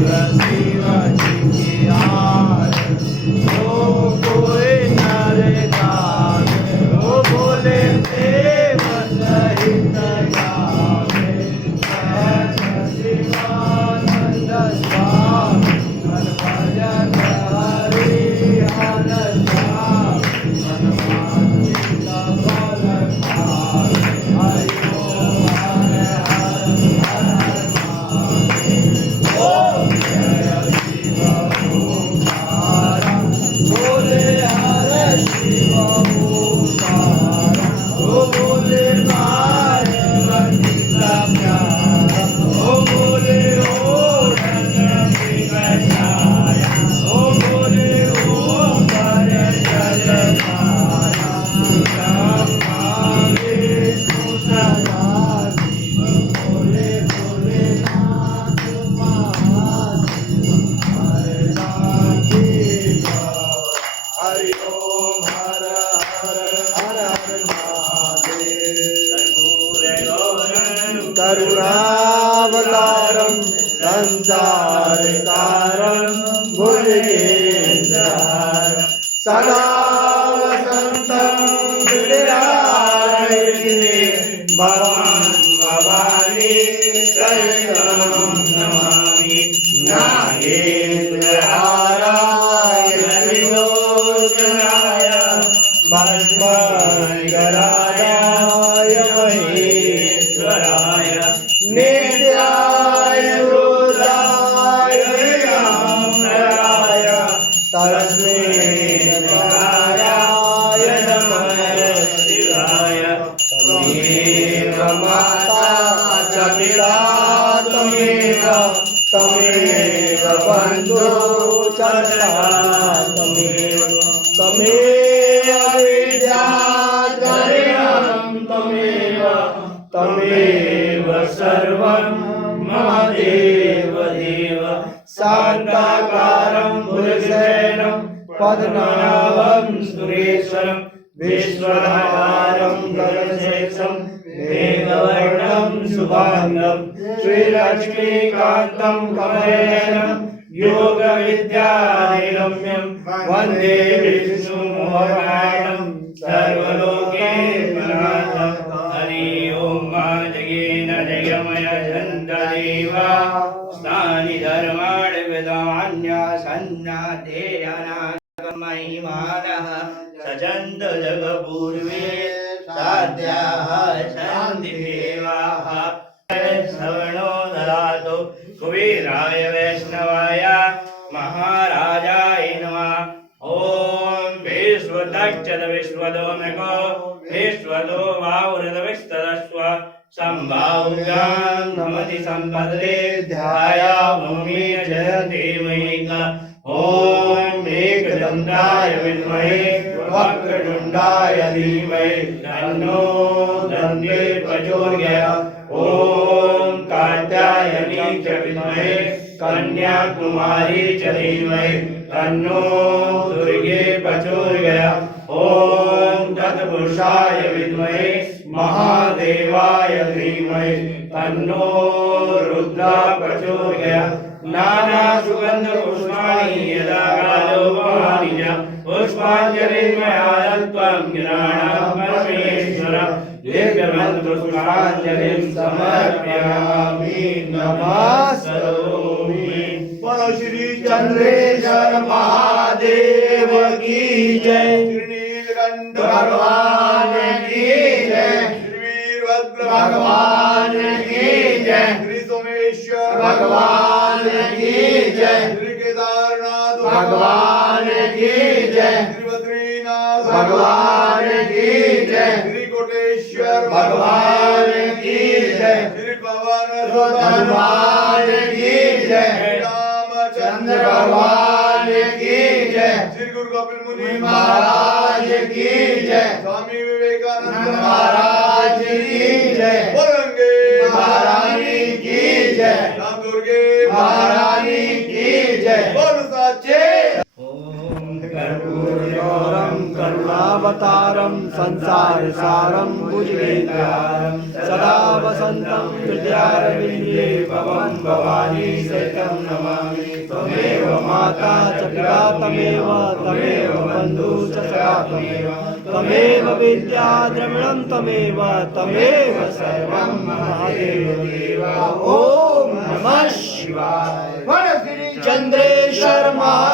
शिव जी की आरती, ओ कोई नर गावे, ओ बोले प्रेम सहित गावे। सहज शिवानंद स्वामी मन भजन हरि हर स्वामी, मन वांछित फल पावे। हरि ओम हर हर हर महादेव। ओम जय शिव ओंकारा, बोले हर शिव ओंकारा, ओ बोले पार्वती का प्यारा, ओ बोले ओ नंदी कटाया, ओ बोले ओम पर जल पाया। ब्रह्मा विष्णु सदा शिव, बोले बोले नाथ महादेव। हरे राम हरि ओम हर हर हर हर महादेव। करुणावतारं संसारसारं भुजगेन्द्रहारं सदा वसन्तं हृदयारविन्दे भवान् भवानी सहितं नमामि। नागेन्द्रहाराय विलोचनाय भस्मगराय महेश्वराय नित्याय रुद्राय विघ्नहराय तस्मै नारायणाय नमः शिवाय। त्वमेव माता च पिता त्वमेव, त्वमेव बन्धुः च सखा त्वमेव, त्वमेव विद्या द्रविणं त्वमेव, त्वमेव सर्वं महादेव देव। शान्ताकारं भुजगशयनं पद्मनाभं सुरेश्वरं विश्वधारं गगनसदृशं मेघवर्णं शुभांगं श्रीलक्ष्मीकान्तं कमलनयनं योगविद्यानिरम्यं वन्दे विष्णुमहारायणं सर्वलोकेश्वरानं। हरि ओम जयेन जयमय चन्द्रदेवा स्थानि धर्माणि वेदान्यासन्नाथेयनागमहिमानः सचन्द जगपूर्वे साध्याः सन्ति देवाः। श्रवणो ददातु कुबेराय वैष्णवाय महाराजाय नमः। ओम विश्वदक्षद विश्वदोमको विश्वदो वावृतविस्तरस्व संभाव्यां नमति संपदे ध्यायामि जयते महिका। ओम एकदन्ताय विद्महे वक्रतुण्डाय धीमहि तन्नो दन्ते प्रचोदयात्। ओम कात्यायनी च विद्महे कन्याकुमारी च धीमहि तन्नो दुर्गे प्रचोदयात्। ओम तत्पुरुषाय विद्महे महादेवाय धीमहि तन्नो रुद्रा प्रचोदयात्। नाना सुगंध पुष्पाणि यदा कालोपमानि च पुष्पाञ्जलिर्मया त्वं गिराणं परमेश्वर। दीर्घमन्त्र पुष्पाञ्जलिं समर्पयामि नमस्करोमि। बोलो श्री चंद्रेश्वर महादेव की जय। श्री नीलकंठ भगवान की जय। श्री वीरभद्र भगवान की जय। श्री सोमेश्वर भगवान की जय। श्री केदारनाथ भगवान की जय। श्री बद्रीनाथ भगवान की जय। श्री कोटेश्वर भगवान की जय। श्री पवन भगवान की जय। रामचंद्र भगवान की जय। श्री गुरु कपिल मुनि महाराज की जय। स्वामी विवेकानंद महाराज की जय। बोलेंगे महारानी की जय। राम दुर्गे महारानी की जय। बोल साचे। ओम कर्पूरगौरम करुणावतारं संसारसारं भुजगेन्द्रहारं सदा वसन्तं हृदयारविन्दे भवं भवानी शैतं नमामि त्वमेव माता च पिता तमेव बन्धु च सखा त्वमेव विद्या द्रविणं तमेव सर्वं महादेव ॐ नमः शिवाय चंद्रेश्वर महा